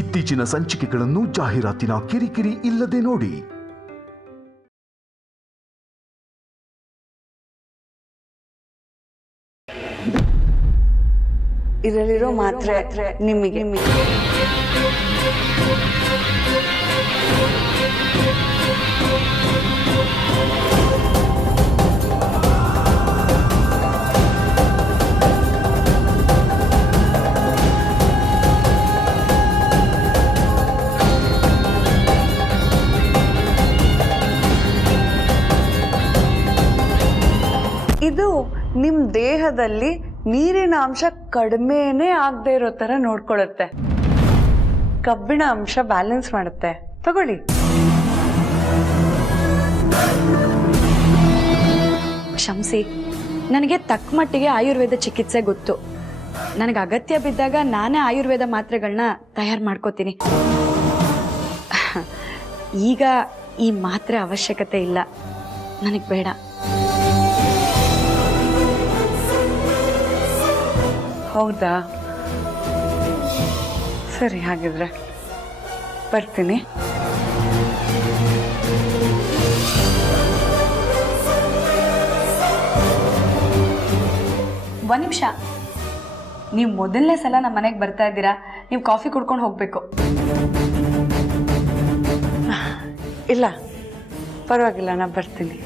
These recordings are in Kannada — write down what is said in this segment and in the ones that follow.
ಇತ್ತೀಚಿನ ಸಂಚಿಕೆಗಳನ್ನು ಜಾಹೀರಾತಿನ ಕಿರಿಕಿರಿ ಇಲ್ಲದೆ ನೋಡಿ. ಇದರಲ್ಲಿರೋ ಮಾತ್ರೆ ನಿಮಗೆ. ಇದು ನಿಮ್ಮ ದೇಹದಲ್ಲಿ ನೀರಿನ ಅಂಶ ಕಡಿಮೆನೇ ಆಗದೆ ಇರೋ ತರ ನೋಡ್ಕೊಳ್ಳುತ್ತೆ. ಕಬ್ಬಿಣ ಅಂಶ ಬ್ಯಾಲೆನ್ಸ್ ಮಾಡುತ್ತೆ. ತಗೊಳ್ಳಿ. ಕ್ಷಮಿಸಿ, ನನಗೆ ತಕ್ಕ ಮಟ್ಟಿಗೆ ಆಯುರ್ವೇದ ಚಿಕಿತ್ಸೆ ಗೊತ್ತು. ನನಗೆ ಅಗತ್ಯ ಬಿದ್ದಾಗ ನಾನೇ ಆಯುರ್ವೇದ ಮಾತ್ರೆಗಳನ್ನ ತಯಾರು ಮಾಡ್ಕೋತೀನಿ. ಈಗ ಈ ಮಾತ್ರೆ ಅವಶ್ಯಕತೆ ಇಲ್ಲ, ನನಗೆ ಬೇಡ. ಹೌದಾ? ಸರಿ, ಹಾಗಿದ್ರೆ ಬರ್ತೀನಿ. ಒಂದು ನಿಮಿಷ, ನೀವು ಮೊದಲನೇ ಸಲ ನಮ್ಮ ಮನೆಗೆ ಬರ್ತಾ ಇದ್ದೀರಾ, ನೀವು ಕಾಫಿ ಕುಡ್ಕೊಂಡು ಹೋಗಬೇಕು. ಇಲ್ಲ, ಪರವಾಗಿಲ್ಲ, ನಾನು ಬರ್ತೀನಿ.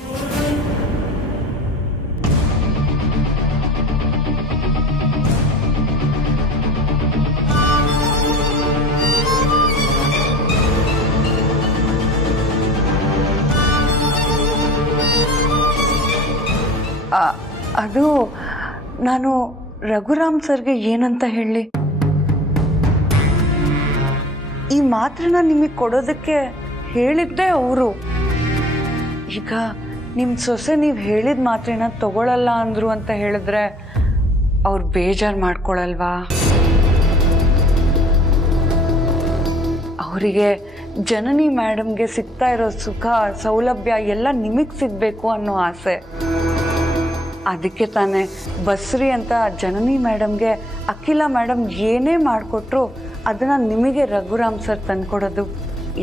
ಅದು ನಾನು ರಘುರಾಮ್ ಸರ್ಗೆ ಏನಂತ ಹೇಳಿ, ಈ ಮಾತ್ರನ ನಿಮಗೆ ಕೊಡೋದಕ್ಕೆ ಹೇಳಿದ್ದೆ ಅವರು. ಈಗ ನಿಮ್ಮ ಸೊಸೆ ನೀವು ಹೇಳಿದ ಮಾತ್ರೆನ ತಗೊಳ್ಳಲ್ಲ ಅಂದ್ರು ಅಂತ ಹೇಳಿದ್ರೆ ಅವ್ರು ಬೇಜಾರು ಮಾಡ್ಕೊಳಲ್ವಾ? ಅವರಿಗೆ ಜನನಿ ಮೇಡಮ್ಗೆ ಸಿಗ್ತಾ ಇರೋ ಸುಖ ಸೌಲಭ್ಯ ಎಲ್ಲ ನಿಮಗೆ ಸಿಗಬೇಕು ಅನ್ನೋ ಆಸೆ. ಅದಕ್ಕೆ ತಾನೇ ಬಸ್ರಿ ಅಂತ ಜನನಿ ಮೇಡಮ್ಗೆ ಅಖಿಲ ಮೇಡಮ್ ಏನೇ ಮಾಡಿಕೊಟ್ರು ಅದನ್ನು ನಿಮಗೆ ರಘುರಾಮ್ ಸರ್ ತಂದ್ಕೊಡೋದು.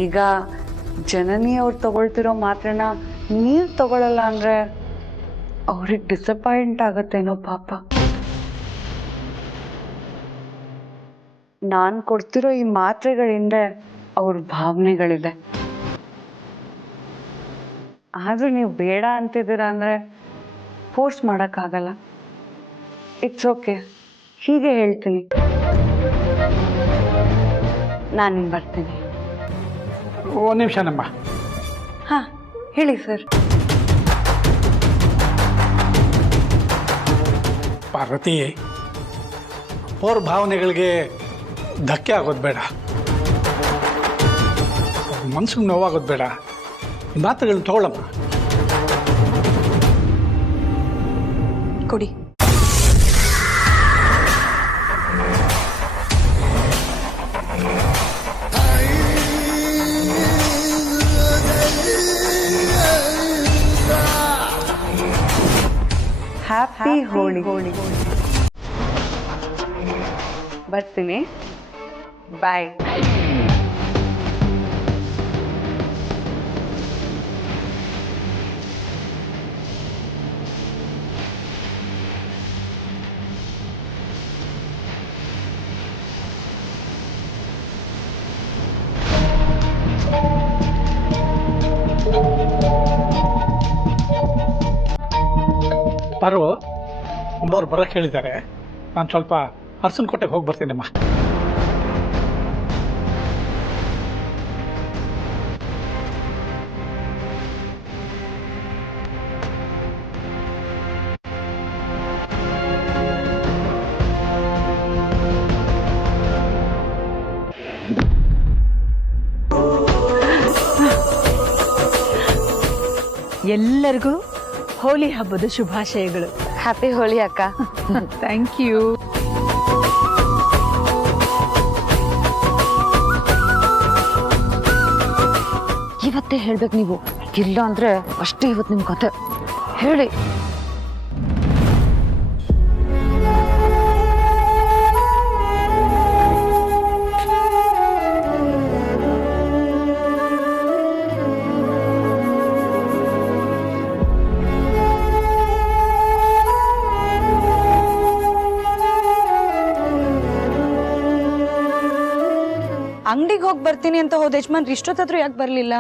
ಈಗ ಜನನಿ ಅವ್ರು ತಗೊಳ್ತಿರೋ ಮಾತ್ರೆನ ನೀವು ತಗೊಳ್ಳಲ್ಲ ಅಂದರೆ ಅವ್ರಿಗೆ ಡಿಸಪಾಯಿಂಟ್ ಆಗತ್ತೇನೋ ಪಾಪ. ನಾನು ಕೊಡ್ತಿರೋ ಈ ಮಾತ್ರೆಗಳಿಂದ ಅವ್ರ ಭಾವನೆಗಳಿದೆ. ಆದರೂ ನೀವು ಬೇಡ ಅಂತಿದ್ದೀರಾ ಅಂದರೆ ಫೋರ್ಸ್ ಮಾಡೋಕ್ಕಾಗಲ್ಲ. ಇಟ್ಸ್ ಓಕೆ, ಹೀಗೆ ಹೇಳ್ತೀನಿ. ನಾನು ಬರ್ತೀನಿ. ಒಂದು ನಿಮಿಷ ನಮ್ಮ. ಹಾಂ, ಹೇಳಿ ಸರ್. ಪಾರ್ವತಿ, ಅವ್ರ ಭಾವನೆಗಳಿಗೆ ಧಕ್ಕೆ ಆಗೋದು ಬೇಡ, ಮನ್ಸಿಗೆ ನೋವಾಗೋದು ಬೇಡ. ಮಾತುಗಳನ್ನ ತಗೊಳ್ಳಮ್ಮ. ಕೊಡಿ. ಹ್ಯಾಪಿ ಹೋಳಿ. ಬರ್ತೀನಿ. ಬಾಯ್. ಪಾರು, ಒಬ್ಬರು ಬರೋಕ್ಕೆ ಹೇಳಿದ್ದಾರೆ. ನಾನು ಸ್ವಲ್ಪ ಅರಸನಕೋಟೆಗೆ ಹೋಗಿ ಬರ್ತೀನಮ್ಮ. ಎಲ್ಲರಿಗೂ ಹೋಳಿ ಹಬ್ಬದ ಶುಭಾಶಯಗಳು. ಹ್ಯಾಪಿ ಹೋಳಿ ಅಕ್ಕ. Thank you. ಇವತ್ತೇ ಹೇಳ್ಬೇಕು ನೀವು, ಇಲ್ಲ ಅಂದ್ರೆ ಅಷ್ಟೇ ಇವತ್ತು ನಿಮ್ಮ ಕತೆ. ಹೇಳಿ. ಅಂಗಡಿಗೆ ಹೋಗಿ ಬರ್ತೀನಿ ಅಂತ ಹೋದ ಯಜಮಾನ್ರು ಇಷ್ಟೊತ್ತಾದ್ರೂ ಯಾಕೆ ಬರಲಿಲ್ಲ?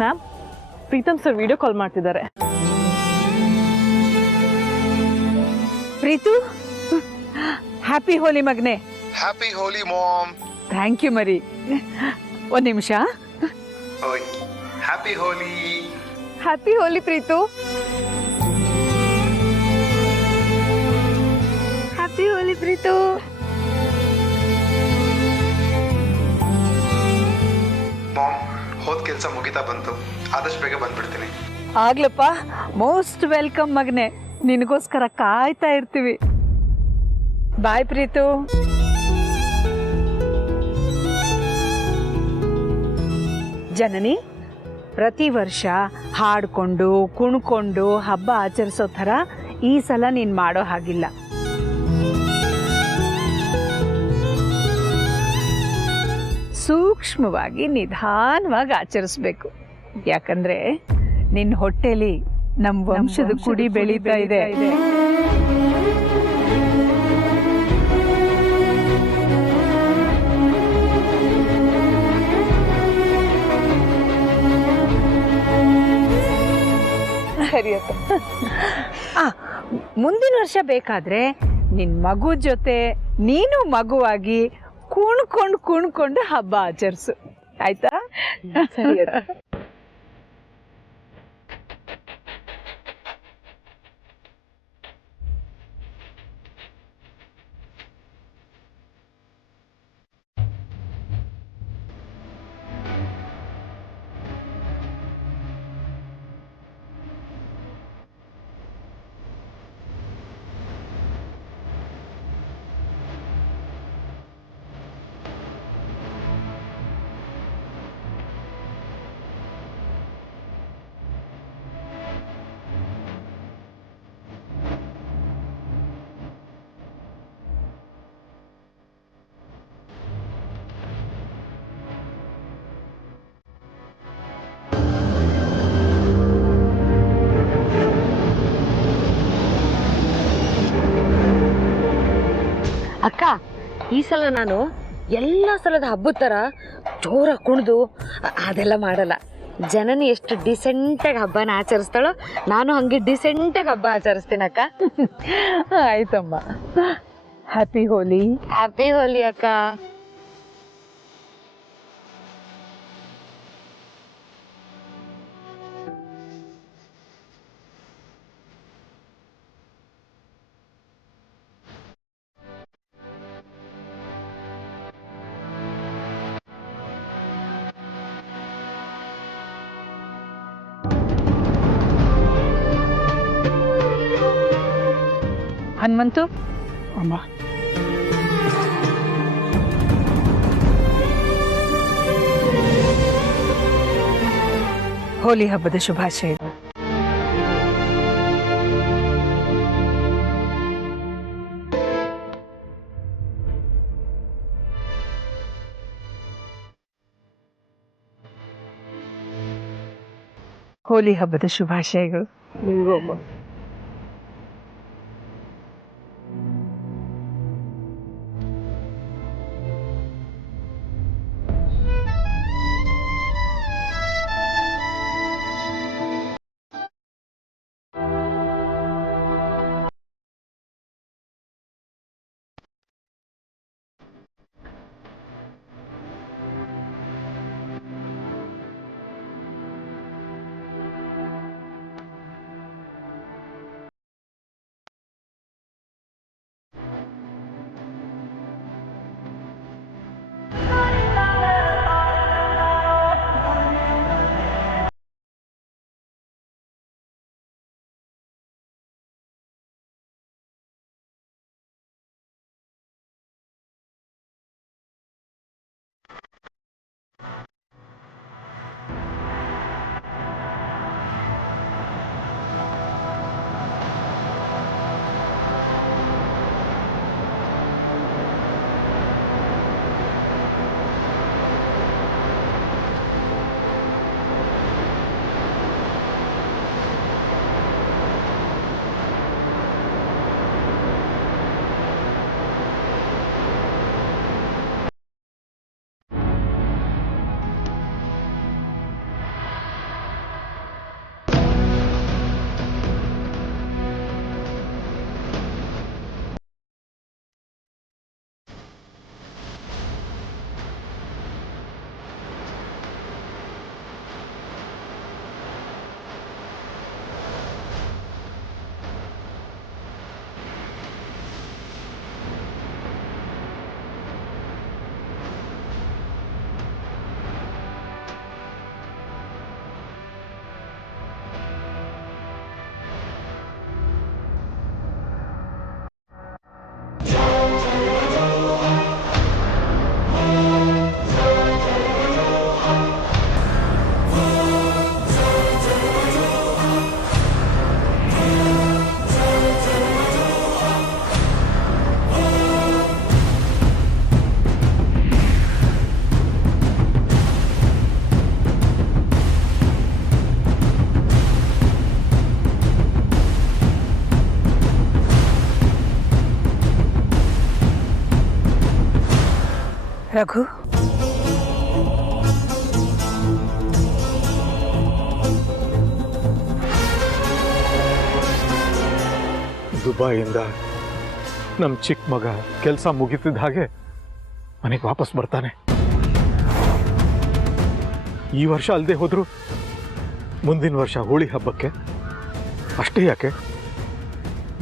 Ma'am, Preetham sir video call ಮಾಡ್ತಿದ್ದಾರೆ. ಪ್ರೀತು, ಹ್ಯಾಪಿ ಹೋಲಿ ಮಗನೆ. Happy Holi mom. Thank you ಮರಿ. ಒಂದು ನಿಮಿಷ. ಓಯ್ happy Holi. Happy Holi Preethu. Happy Holi Preethu. Mom, ಹೋದ ಕೆಲಸ ಮುಗಿತಾ ಬಂತು, ಆದಷ್ಟು ಬೇಗ ಬಂದ್ಬಿಡ್ತೀನಿ. ಆಗ್ಲಪ್ಪ, ಮೋಸ್ಟ್ ವೆಲ್ಕಮ್ ಮಗನೆ. ನಿನಗೋಸ್ಕರ ಕಾಯ್ತಾ ಇರ್ತೀವಿ. ಬಾಯ್ ಪ್ರೀತು. ಜನನಿ, ಪ್ರತಿ ವರ್ಷ ಹಾಡ್ಕೊಂಡು ಕುಣ್ಕೊಂಡು ಹಬ್ಬ ಆಚರಿಸೋ ಥರ ಈ ಸಲ ನೀನು ಮಾಡೋ ಹಾಗಿಲ್ಲ. ಸೂಕ್ಷ್ಮವಾಗಿ ನಿಧಾನವಾಗಿ ಆಚರಿಸ್ಬೇಕು. ಯಾಕಂದ್ರೆ ನಿನ್ನ ಹೊಟ್ಟೆಲಿ ನಮ್ಮ ವಂಶದ ಕುಡಿ ಬೆಳೀತಾ ಇದೆ. ಮುಂದಿನ ವರ್ಷ ಬೇಕಾದ್ರೆ ನಿನ್ ಮಗು ಜೊತೆ ನೀನು ಮಗುವಾಗಿ ಕುಣ್ಕೊಂಡು ಹಬ್ಬ ಆಚರಿಸು, ಆಯ್ತಾ? ಸರಿ. ಅಕ್ಕ, ಈ ಸಲ ನಾನು ಎಲ್ಲ ಸಲದ ಹಬ್ಬದ ಥರ ಜೋರಾಗಿ ಕುಣಿದು ಅದೆಲ್ಲ ಮಾಡಲ್ಲ. ಜನನಿ ಎಷ್ಟು ಡಿಸೆಂಟಾಗಿ ಹಬ್ಬನ ಆಚರಿಸ್ತಾಳೋ ನಾನು ಹಂಗೆ ಡಿಸೆಂಟಾಗಿ ಹಬ್ಬ ಆಚರಿಸ್ತೀನಿ ಅಕ್ಕ. ಆಯ್ತಮ್ಮ. ಹ್ಯಾಪಿ ಹೋಲಿ. ಹ್ಯಾಪಿ ಹೋಲಿ ಅಕ್ಕ. ಹನುಮಂತು, ಅಮ್ಮ, ಹೋಲಿ ಹಬ್ಬದ ಶುಭಾಶಯಗಳು. ಹೋಲಿ ಹಬ್ಬದ ಶುಭಾಶಯಗಳು. ರಘು, ದುಬಾಯಿಂದ ನಮ್ಮ ಚಿಕ್ಕ ಮಗ ಕೆಲಸ ಮುಗಿತಿದ್ದ ಹಾಗೆ ಮನೆಗೆ ವಾಪಸ್ ಬರ್ತಾನೆ. ಈ ವರ್ಷ ಅಲ್ಲದೆ ಹೋದ್ರು ಮುಂದಿನ ವರ್ಷ ಹೋಳಿ ಹಬ್ಬಕ್ಕೆ, ಅಷ್ಟೇ ಯಾಕೆ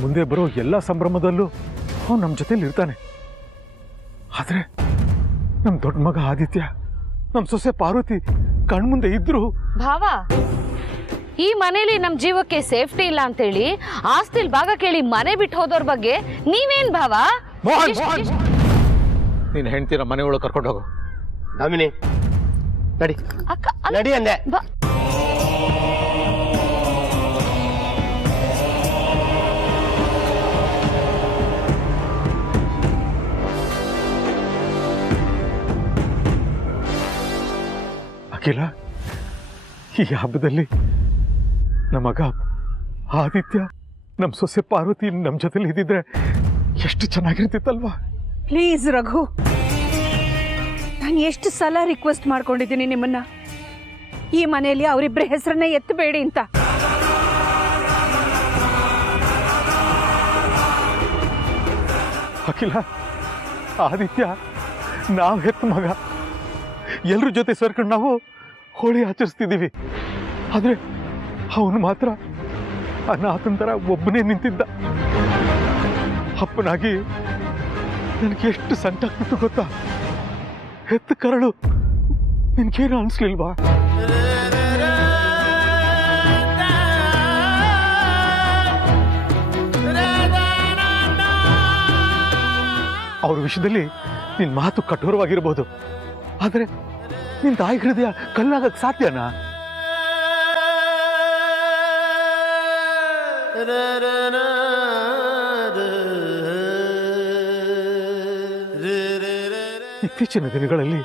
ಮುಂದೆ ಬರೋ ಎಲ್ಲ ಸಂಭ್ರಮದಲ್ಲೂ ಅವನು ನಮ್ಮ ಜೊತೆಲಿ ಇರ್ತಾನೆ. ಆದರೆ ನಮ್ಮ ದೊಡ್ಡ ಮಗ ಆದಿತ್ಯ, ನಮ್ಮ ಸೊಸೆ ಪಾರ್ವತಿ ಕಣ್ಮುಂದೆ ಇದ್ರು ಭಾವ, ಈ ಮನೇಲಿ ನಮ್ ಜೀವಕ್ಕೆ ಸೇಫ್ಟಿ ಇಲ್ಲ ಅಂತೇಳಿ ಆಸ್ತಿಲ್ ಭಾಗ ಕೇಳಿ ಮನೆ ಬಿಟ್ಟು ಹೋದವ್ರ ಬಗ್ಗೆ ನೀವೇನ್ ಭಾವ? ನೀನು ಹೆಂಡ್ತಿನ ಮನೆ ಒಳಗೆ ಕರ್ಕೊಂಡು ಹೋಗು. ದಾಮಿನಿ ನಡಿ, ಅಕ್ಕ ನಡಿ ಅಂದೆ. ಅಖಿಲ, ಈ ಹಬ್ಬದಲ್ಲಿ ನಮ್ಮ ಮಗ ಆದಿತ್ಯ, ನಮ್ಮ ಸೊಸೆ ಪಾರ್ವತಿ ನಮ್ಮ ಜೊತೆಲಿ ಇದ್ದಿದ್ರೆ ಎಷ್ಟು ಚೆನ್ನಾಗಿರ್ತಿತ್ತಲ್ವಾ? ಪ್ಲೀಸ್ ರಘು, ನಾನು ಎಷ್ಟು ಸಲ ರಿಕ್ವೆಸ್ಟ್ ಮಾಡ್ಕೊಂಡಿದ್ದೀನಿ ನಿಮ್ಮನ್ನ, ಈ ಮನೆಯಲ್ಲಿ ಅವರಿಬ್ಬರ ಹೆಸರನ್ನ ಎತ್ತಬೇಡಿ ಅಂತ. ಅಖಿಲ, ಆದಿತ್ಯ ನಾವು ಹೆತ್ತ ಮಗ, ಎಲ್ರ ಜೊತೆ ಸೇರ್ಕೊಂಡು ನಾವು ಹೋಳಿ ಆಚರಿಸ್ತಿದ್ದೀವಿ. ಆದರೆ ಅವನು ಮಾತ್ರ ಅನಾಥನ ಥರ ಒಬ್ಬನೇ ನಿಂತಿದ್ದ. ಅಪ್ಪನಾಗಿ ನನಗೆ ಎಷ್ಟು ಸಂಟಾಗ್ತಿತ್ತು ಗೊತ್ತಾ? ಹೆತ್ತ ಕರಳು ನಿನ್ಗೇನು ಅನಿಸ್ಲಿಲ್ವಾ? ಅವ್ರ ವಿಷಯದಲ್ಲಿ ನಿನ್ ಮಾತು ಕಠೋರವಾಗಿರ್ಬೋದು, ಆದರೆ ನಿನ್ ತಾಯಿ ಹೃದಯ ಕಲ್ಲಾಗಕ್ಕೆ ಸಾಧ್ಯನಾ? ಇತ್ತೀಚಿನ ದಿನಗಳಲ್ಲಿ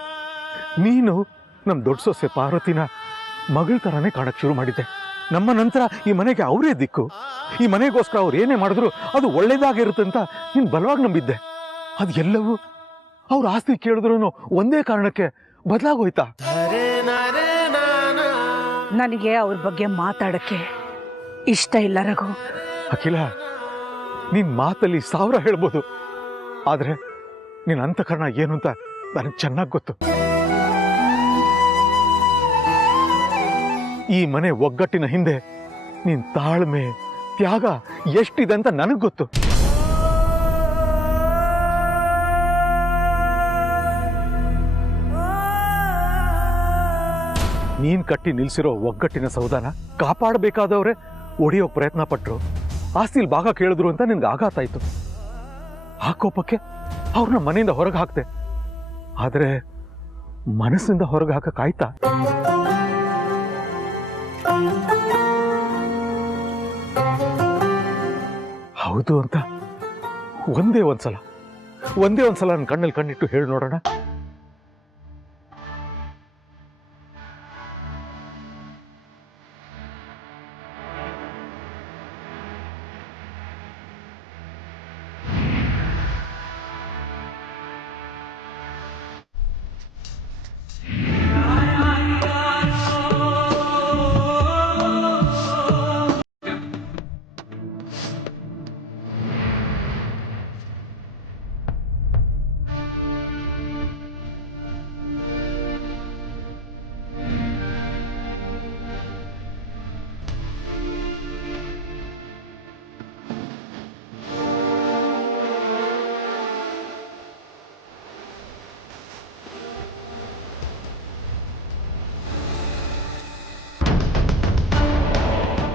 ನೀನು ನಮ್ಮ ದೊಡ್ಡ ಸೊಸೆ ಪಾರ್ವತಿನ ಮಗಳ ತರಾನೇ ಕಾಣಕ್ ಶುರು ಮಾಡಿದ್ದೆ. ನಮ್ಮ ನಂತರ ಈ ಮನೆಗೆ ಅವರೇ ದಿಕ್ಕು. ಈ ಮನೆಗೋಸ್ಕರ ಅವ್ರು ಏನೇ ಮಾಡಿದ್ರು ಅದು ಒಳ್ಳೇದಾಗಿರುತ್ತೆ ಅಂತ ನೀನ್ ಬಲವಾಗಿ ನಂಬಿದ್ದೆ. ಅದು ಎಲ್ಲವೂ ಅವ್ರ ಆಸ್ತಿ ಕೇಳಿದ್ರು ಒಂದೇ ಕಾರಣಕ್ಕೆ ಬದಲಾಗೋಯ್ತಾ? ನನಗೆ ಅವ್ರ ಬಗ್ಗೆ ಮಾತಾಡಕ್ಕೆ ಇಷ್ಟ ಇಲ್ಲ ರಘು. ಅಖಿಲ, ನಿನ್ ಮಾತಲ್ಲಿ 1000 ಹೇಳ್ಬೋದು, ಆದ್ರೆ ನಿನ್ ಅಂತಃಕರಣ ಏನು ಅಂತ ನನಗೆ ಚೆನ್ನಾಗಿ ಗೊತ್ತು. ಈ ಮನೆ ಒಗ್ಗಟ್ಟಿನ ಹಿಂದೆ ನಿನ್ ತಾಳ್ಮೆ, ತ್ಯಾಗ ಎಷ್ಟಿದೆ ಅಂತ ನನಗೆ ಗೊತ್ತು. ನೀನ್ ಕಟ್ಟಿ ನಿಲ್ಸಿರೋ ಒಗ್ಗಟ್ಟಿನ ಸೌಧಾನ ಕಾಪಾಡಬೇಕಾದವ್ರೆ ಒಡೆಯೋ ಪ್ರಯತ್ನ ಪಟ್ರು. ಆಸ್ತಿಲ್ ಭಾಗ ಕೇಳಿದ್ರು ಅಂತ ನಿನ್ಗೆ ಆಘಾತ ಆಯ್ತು. ಆ ಕೋಪಕ್ಕೆ ಅವ್ರನ್ನ ಮನೆಯಿಂದ ಹೊರಗೆ ಹಾಕ್ತೆ. ಆದ್ರೆ ಮನಸ್ಸಿಂದ ಹೊರಗೆ ಹಾಕಕ್ಕಾಯ್ತಾ? ಹೌದು ಅಂತ ಒಂದೇ ಒಂದ್ಸಲ ನನ್ನ ಕಣ್ಣಲ್ಲಿ ಕಣ್ಣಿಟ್ಟು ಹೇಳಿ ನೋಡೋಣ.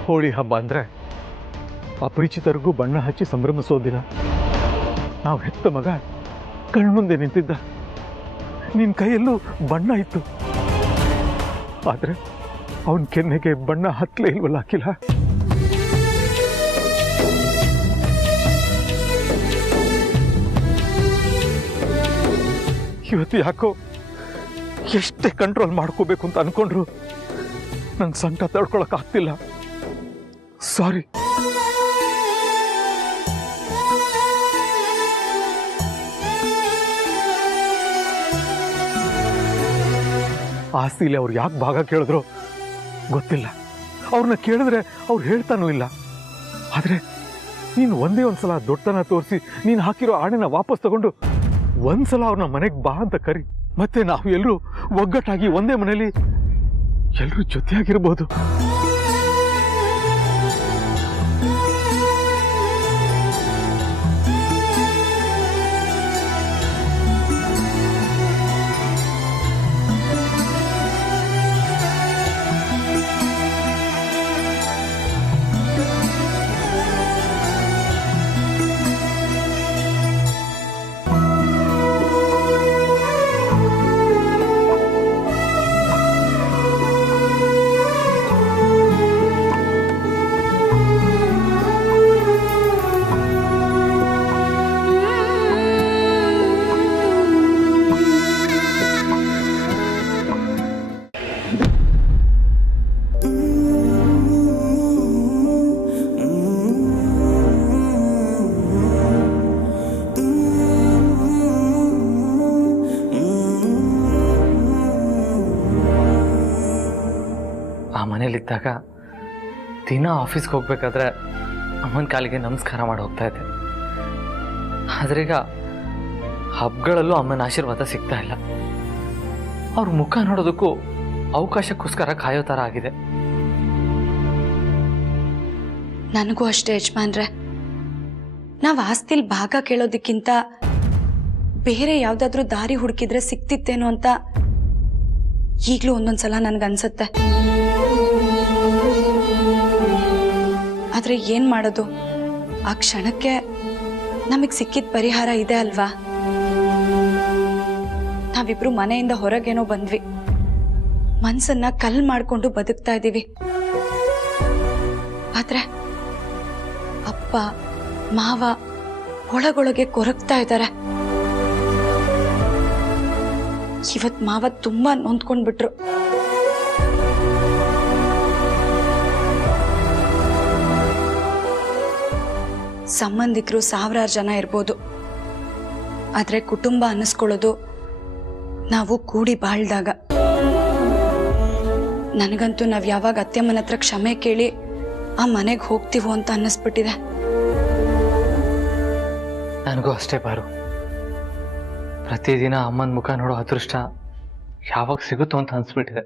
ಹೋಳಿ ಹಬ್ಬ ಅಂದ್ರೆ ಅಪರಿಚಿತರಿಗೂ ಬಣ್ಣ ಹಚ್ಚಿ ಸಂಭ್ರಮಿಸೋದಿಲ್ಲ. ನಾವು ಹೆತ್ತ ಮಗ ಕಣ್ಮುಂದೆ ನಿಂತಿದ್ದ, ನಿನ್ನ ಕೈಯಲ್ಲೂ ಬಣ್ಣ ಇತ್ತು, ಆದ್ರೆ ಅವನ ಕೆನ್ನೆಗೆ ಬಣ್ಣ ಹತ್ತಲೇ ಇಲ್ವಲ್ಲ ಅಖಿಲ? ಇವತ್ತು ಯಾಕೋ ಎಷ್ಟೇ ಕಂಟ್ರೋಲ್ ಮಾಡ್ಕೋಬೇಕು ಅಂತ ಅನ್ಕೊಂಡ್ರು ನಂಗೆ ಸಂಕಟ ತಡ್ಕೊಳಕ್ ಆಗ್ತಿಲ್ಲ. ಸಾರಿ. ಆಸ್ತಿಲಿ ಅವ್ರು ಯಾಕೆ ಭಾಗ ಕೇಳಿದ್ರು ಗೊತ್ತಿಲ್ಲ. ಅವ್ರನ್ನ ಕೇಳಿದ್ರೆ ಅವ್ರು ಹೇಳ್ತಾನೂ ಇಲ್ಲ. ಆದರೆ ನೀನು ಒಂದೇ ಒಂದ್ಸಲ ದೊಡ್ಡತನ ತೋರಿಸಿ ನೀನು ಹಾಕಿರೋ ಆಣೆನ ವಾಪಸ್ ತಗೊಂಡು ಒಂದ್ಸಲ ಅವ್ರನ್ನ ಮನೆಗೆ ಬಾ ಅಂತ ಕರಿ. ಮತ್ತೆ ನಾವು ಎಲ್ಲರೂ ಒಗ್ಗಟ್ಟಾಗಿ ಒಂದೇ ಮನೆಯಲ್ಲಿ ಎಲ್ಲರೂ ಜೊತೆಯಾಗಿರ್ಬೋದು. ಮನೇಲಿದ್ದಾಗ ದಿನ ಆಫೀಸ್ಗೆ ಹೋಗ್ಬೇಕಾದ್ರೆ ಅಮ್ಮನ ಕಾಲಿಗೆ ನಮಸ್ಕಾರ ಮಾಡಿ ಹೋಗ್ತಾ ಇದ್ದೆ. ಆದ್ರೀಗ ಹಬ್ಬಗಳಲ್ಲೂ ಅಮ್ಮನ ಆಶೀರ್ವಾದ ಸಿಗ್ತಾ ಇಲ್ಲ. ಅವ್ರ ಮುಖ ನೋಡೋದಕ್ಕೂ ಅವಕಾಶಕ್ಕೋಸ್ಕರ ಕಾಯೋ ಥರ ಆಗಿದೆ. ನನಗೂ ಅಷ್ಟೇ ಯಜಮಾನ್ರೆ. ನಾವು ಆಸ್ತಿಲ್ ಭಾಗ ಕೇಳೋದಕ್ಕಿಂತ ಬೇರೆ ಯಾವುದಾದ್ರೂ ದಾರಿ ಹುಡುಕಿದ್ರೆ ಸಿಕ್ತಿತ್ತೇನೋ ಅಂತ ಈಗಲೂ ಒಂದೊಂದ್ಸಲ ನನಗನ್ಸುತ್ತೆ. ಆದರೆ ಏನು ಮಾಡೋದು, ಆ ಕ್ಷಣಕ್ಕೆ ನಮಗೆ ಸಿಕ್ಕಿದ ಪರಿಹಾರ ಇದೆ ಅಲ್ವಾ. ನಾವಿಬ್ರು ಮನೆಯಿಂದ ಹೊರಗೇನೋ ಬಂದ್ವಿ, ಮನ್ಸನ್ನ ಕಲ್ ಮಾಡ್ಕೊಂಡು ಬದುಕ್ತಾ ಇದ್ದೀವಿ. ಆದ್ರೆ ಅಪ್ಪ ಮಾವ ಒಳಗೊಳಗೆ ಕೊರಗ್ತಾ ಇದ್ದಾರೆ. ಇವತ್ ಮಾವ ತುಂಬಾ ನೊಂದ್ಕೊಂಡ್ಬಿಟ್ರು. ಸಂಬಂಧಿಕರು ಸಾವಿರಾರು ಜನ ಇರ್ಬೋದು, ಆದ್ರೆ ಕುಟುಂಬ ಅನ್ನಿಸ್ಕೊಳ್ಳೋದು ನಾವು ಕೂಡಿ ಬಾಳ್ದಾಗ. ನನಗಂತೂ ನಾವ್ ಯಾವಾಗ ಅತ್ತೆಮ್ಮನ ಹತ್ರ ಕ್ಷಮೆ ಕೇಳಿ ಆ ಮನೆಗೆ ಹೋಗ್ತೀವೋ ಅಂತ ಅನ್ನಿಸ್ಬಿಟ್ಟಿದೆ. ನನಗೂ ಅಷ್ಟೇ ಬಾರು. ಪ್ರತಿದಿನ ಅಮ್ಮನ ಮುಖ ನೋಡೋ ಅದೃಷ್ಟ ಯಾವಾಗ ಸಿಗುತ್ತೋ ಅಂತ ಅನ್ಸ್ಬಿಟ್ಟಿದೆ.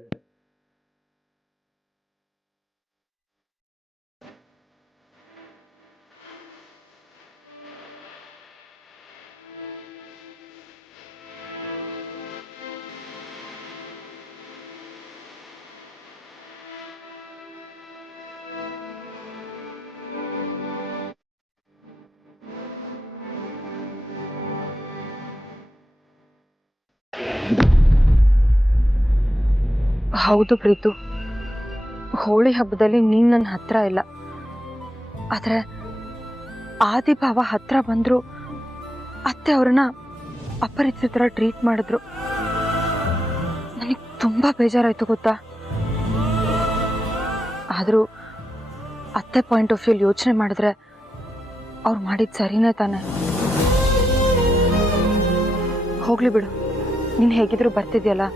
ಹೌದು ಪ್ರೀತು, ಹೋಳಿ ಹಬ್ಬದಲ್ಲಿ ನೀನ್ ನನ್ನ ಹತ್ರ ಇಲ್ಲ. ಆದ್ರೆ ಆದಿಭಾವ ಹತ್ರ ಬಂದ್ರು ಅತ್ತೆ ಅವ್ರನ್ನ ಅಪರಿಚಿತರ ಟ್ರೀಟ್ ಮಾಡಿದ್ರು. ನನಗೆ ತುಂಬಾ ಬೇಜಾರಾಯ್ತು ಗೊತ್ತಾ. ಆದ್ರೂ ಅತ್ತೆ ಪಾಯಿಂಟ್ ಆಫ್ ವ್ಯೂ ಯೋಚನೆ ಮಾಡಿದ್ರೆ ಅವ್ರು ಮಾಡಿದ್ ಸರಿನೇ ತಾನೆ. ಹೋಗ್ಲಿ ಬಿಡು, ನೀನ್ ಹೇಗಿದ್ರು ಬರ್ತಿದ್ಯಲ್ಲ,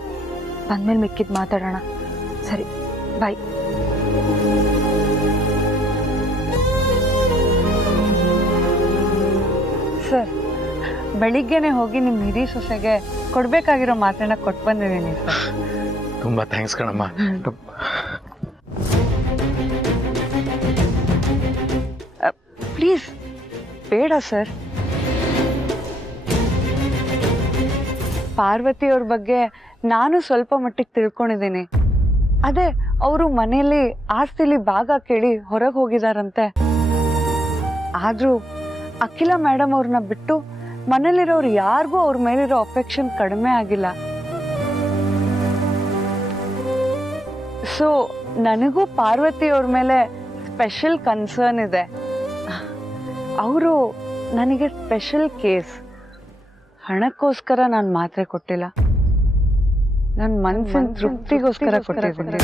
ಬಂದ್ಮೇಲೆ ಮಿಕ್ಕಿದ್ ಮಾತಾಡೋಣ. ಸರಿ, ಬಾಯ್. ಸರ್, ಬೆಳಿಗ್ಗೆನೆ ಹೋಗಿ ನಿಮ್ಮ ಹಿರಿ ಸೊಸೆಗೆ ಕೊಡ್ಬೇಕಾಗಿರೋ ಮಾತನ್ನ ಕೊಟ್ಟು ಬಂದಿದ್ದೀನಿ ಸರ್. ತುಂಬಾ ಥ್ಯಾಂಕ್ಸ್ ಕಣಮ್ಮ. ಪ್ಲೀಸ್ ಬೇಡ ಸರ್. ಪಾರ್ವತಿ ಅವ್ರ ಬಗ್ಗೆ ನಾನು ಸ್ವಲ್ಪ ಮಟ್ಟಿಗೆ ತಿಳ್ಕೊಂಡಿದ್ದೀನಿ. ಅದೇ ಅವರು ಮನೆಯಲ್ಲಿ ಆಸ್ತಿಲಿ ಭಾಗ ಕೇಳಿ ಹೊರಗೆ ಹೋಗಿದಾರಂತೆ. ಆದ್ರೂ ಅಖಿಲ ಮೇಡಮ್ ಅವ್ರನ್ನ ಬಿಟ್ಟು ಮನೇಲಿರೋರು ಯಾರಿಗೂ ಅವ್ರ ಮೇಲಿರೋ ಅಫೆಕ್ಷನ್ ಕಡಿಮೆ ಆಗಿಲ್ಲ. ಸೊ ನನಗೂ ಪಾರ್ವತಿ ಅವ್ರ ಮೇಲೆ ಸ್ಪೆಷಲ್ ಕನ್ಸರ್ನ್ ಇದೆ. ಅವರು ನನಗೆ ಸ್ಪೆಷಲ್ ಕೇಸ್. ಹಣಕ್ಕೋಸ್ಕರ ನಾನು ಮಾತ್ರೆ ಕೊಟ್ಟಿಲ್ಲ, ನನ್ನ ಮನಸ್ಸಿನ ತೃಪ್ತಿಗೋಸ್ಕರ ಕೊಟ್ಟಿದ್ದೀನಿ.